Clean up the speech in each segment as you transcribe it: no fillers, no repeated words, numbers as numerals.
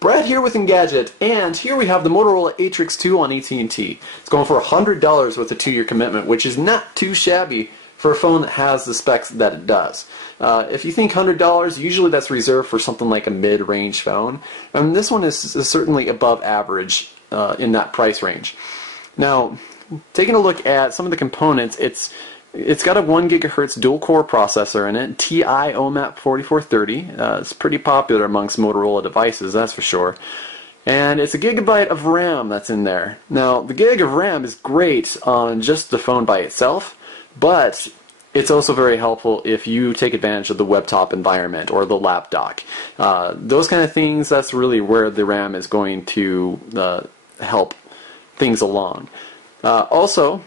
Brad here with Engadget, and here we have the Motorola Atrix 2 on AT&T. It's going for $100 with a 2-year commitment, which is not too shabby for a phone that has the specs that it does. If you think $100, usually that's reserved for something like a mid-range phone, and this one is certainly above average in that price range. Now, taking a look at some of the components, it's got a 1 GHz dual-core processor in it, TI OMAP 4430. It's pretty popular amongst Motorola devices, that's for sure. And it's a gigabyte of RAM that's in there. Now, the gig of RAM is great on just the phone by itself, but it's also very helpful if you take advantage of the webtop environment or the lap dock. Those kind of things, that's really where the RAM is going to help things along. Also,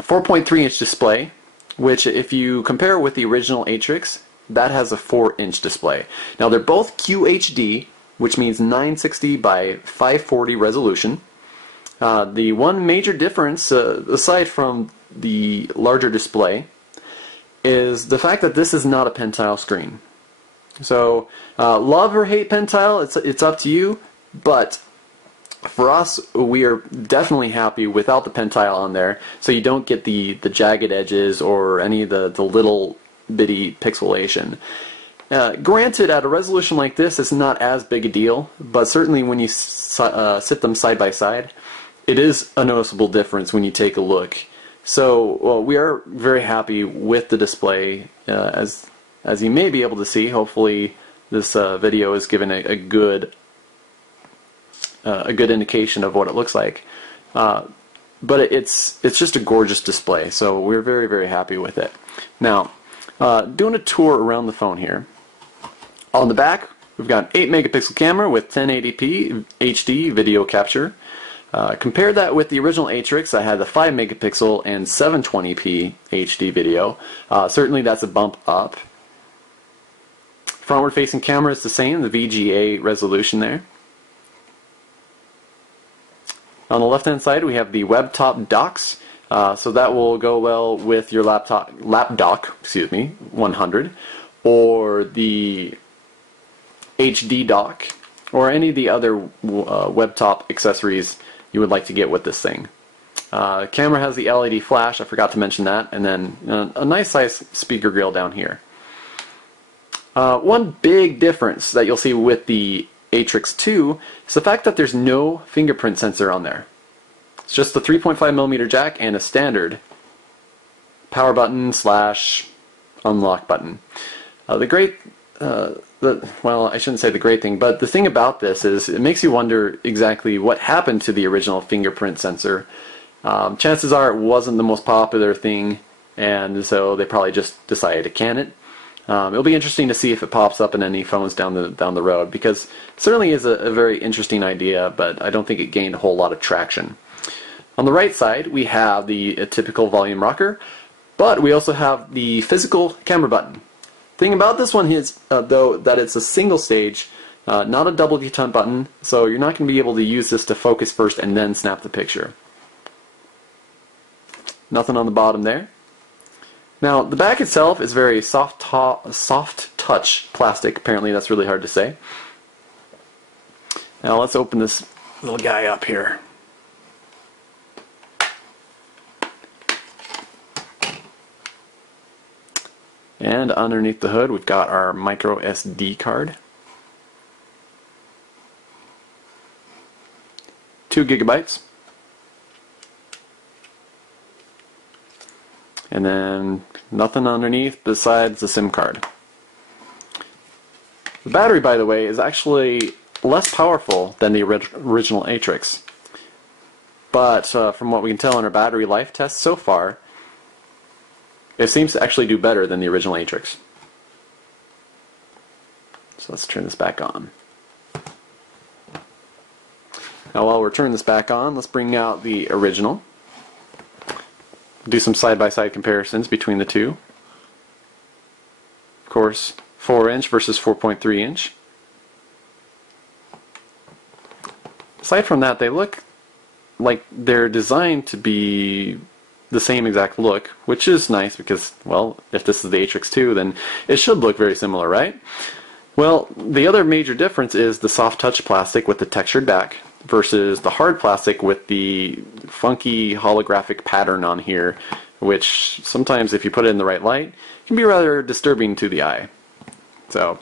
4.3-inch display, which if you compare with the original Atrix, that has a 4-inch display. Now they're both QHD, which means 960 by 540 resolution. The one major difference, aside from the larger display, is the fact that this is not a pentile screen. So love or hate pentile, it's up to you, but for us, we are definitely happy without the pentile on there, so you don't get the jagged edges or any of the little bitty pixelation. Granted, at a resolution like this, it's not as big a deal, but certainly when you sit them side by side, it is a noticeable difference when you take a look. So well, we are very happy with the display, as you may be able to see. Hopefully this video is given a good indication of what it looks like, but it's just a gorgeous display, so we're very, very happy with it. Now, doing a tour around the phone here. On the back, we've got an 8-megapixel camera with 1080p HD video capture. Compare that with the original Atrix. I had the 5-megapixel and 720p HD video. Certainly that's a bump up. Frontward-facing camera is the same, the VGA resolution there. On the left-hand side, we have the web-top docks, so that will go well with your lap dock, 100, or the HD dock, or any of the other web-top accessories you would like to get with this thing. Camera has the LED flash, I forgot to mention that, and then a nice size speaker grill down here. One big difference that you'll see with the Atrix 2 is the fact that there's no fingerprint sensor on there. It's just the 3.5mm jack and a standard power button / unlock button. Well, I shouldn't say the great thing, but the thing about this is it makes you wonder exactly what happened to the original fingerprint sensor. Chances are it wasn't the most popular thing, and so they probably just decided to can it. It'll be interesting to see if it pops up in any phones down the road, because it certainly is a very interesting idea, but I don't think it gained a whole lot of traction. On the right side, we have the typical volume rocker, but we also have the physical camera button. Thing about this one is, though, that it's a single stage, not a double detente button, so you're not going to be able to use this to focus first and then snap the picture. Nothing on the bottom there. Now, the back itself is very soft touch plastic. Apparently that's really hard to say. Now let's open this little guy up here. And underneath the hood we've got our micro SD card. 2 gigabytes. And then nothing underneath besides the SIM card. The battery, by the way, is actually less powerful than the original Atrix. But from what we can tell in our battery life test so far, it seems to actually do better than the original Atrix. So let's turn this back on. Now while we're turning this back on, let's bring out the original. Do some side-by-side comparisons between the two. Of course, 4-inch versus 4.3-inch. Aside from that, they look like they're designed to be the same exact look, which is nice because, well, if this is the Atrix 2, then it should look very similar, right? Well, the other major difference is the soft touch plastic with the textured back versus the hard plastic with the funky holographic pattern on here, which sometimes if you put it in the right light can be rather disturbing to the eye. So,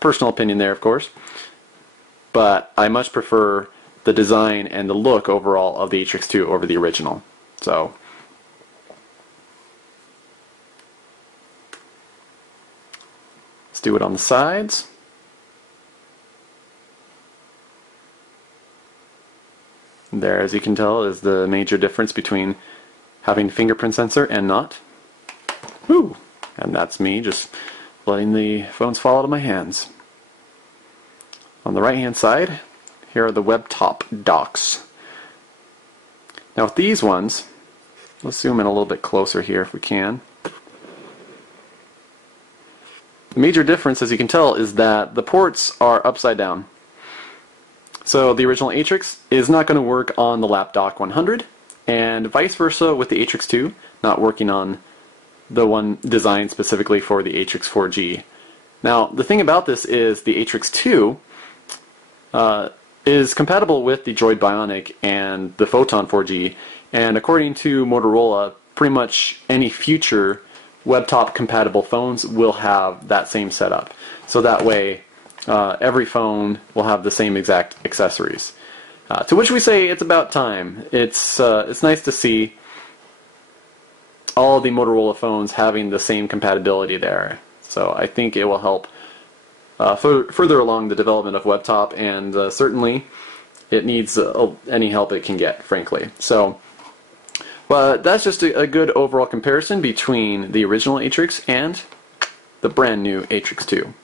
personal opinion there, of course. But I much prefer the design and the look overall of the Atrix 2 over the original. So, let's do it on the sides. There, as you can tell, is the major difference between having a fingerprint sensor and not. Woo! And that's me just letting the phones fall out of my hands. On the right hand side, here are the web top docks. Now with these ones, let's zoom in a little bit closer here if we can. The major difference, as you can tell, is that the ports are upside down. So the original Atrix is not going to work on the lap dock 100, and vice versa with the Atrix 2, not working on the one designed specifically for the Atrix 4G. Now, the thing about this is the Atrix 2 is compatible with the Droid Bionic and the Photon 4G, and according to Motorola, pretty much any future web-top compatible phones will have that same setup. So that way, every phone will have the same exact accessories. To which we say it's about time. It's nice to see all the Motorola phones having the same compatibility there. So I think it will help further along the development of WebTop, and certainly it needs any help it can get, frankly. So that's just a good overall comparison between the original Atrix and the brand new Atrix 2.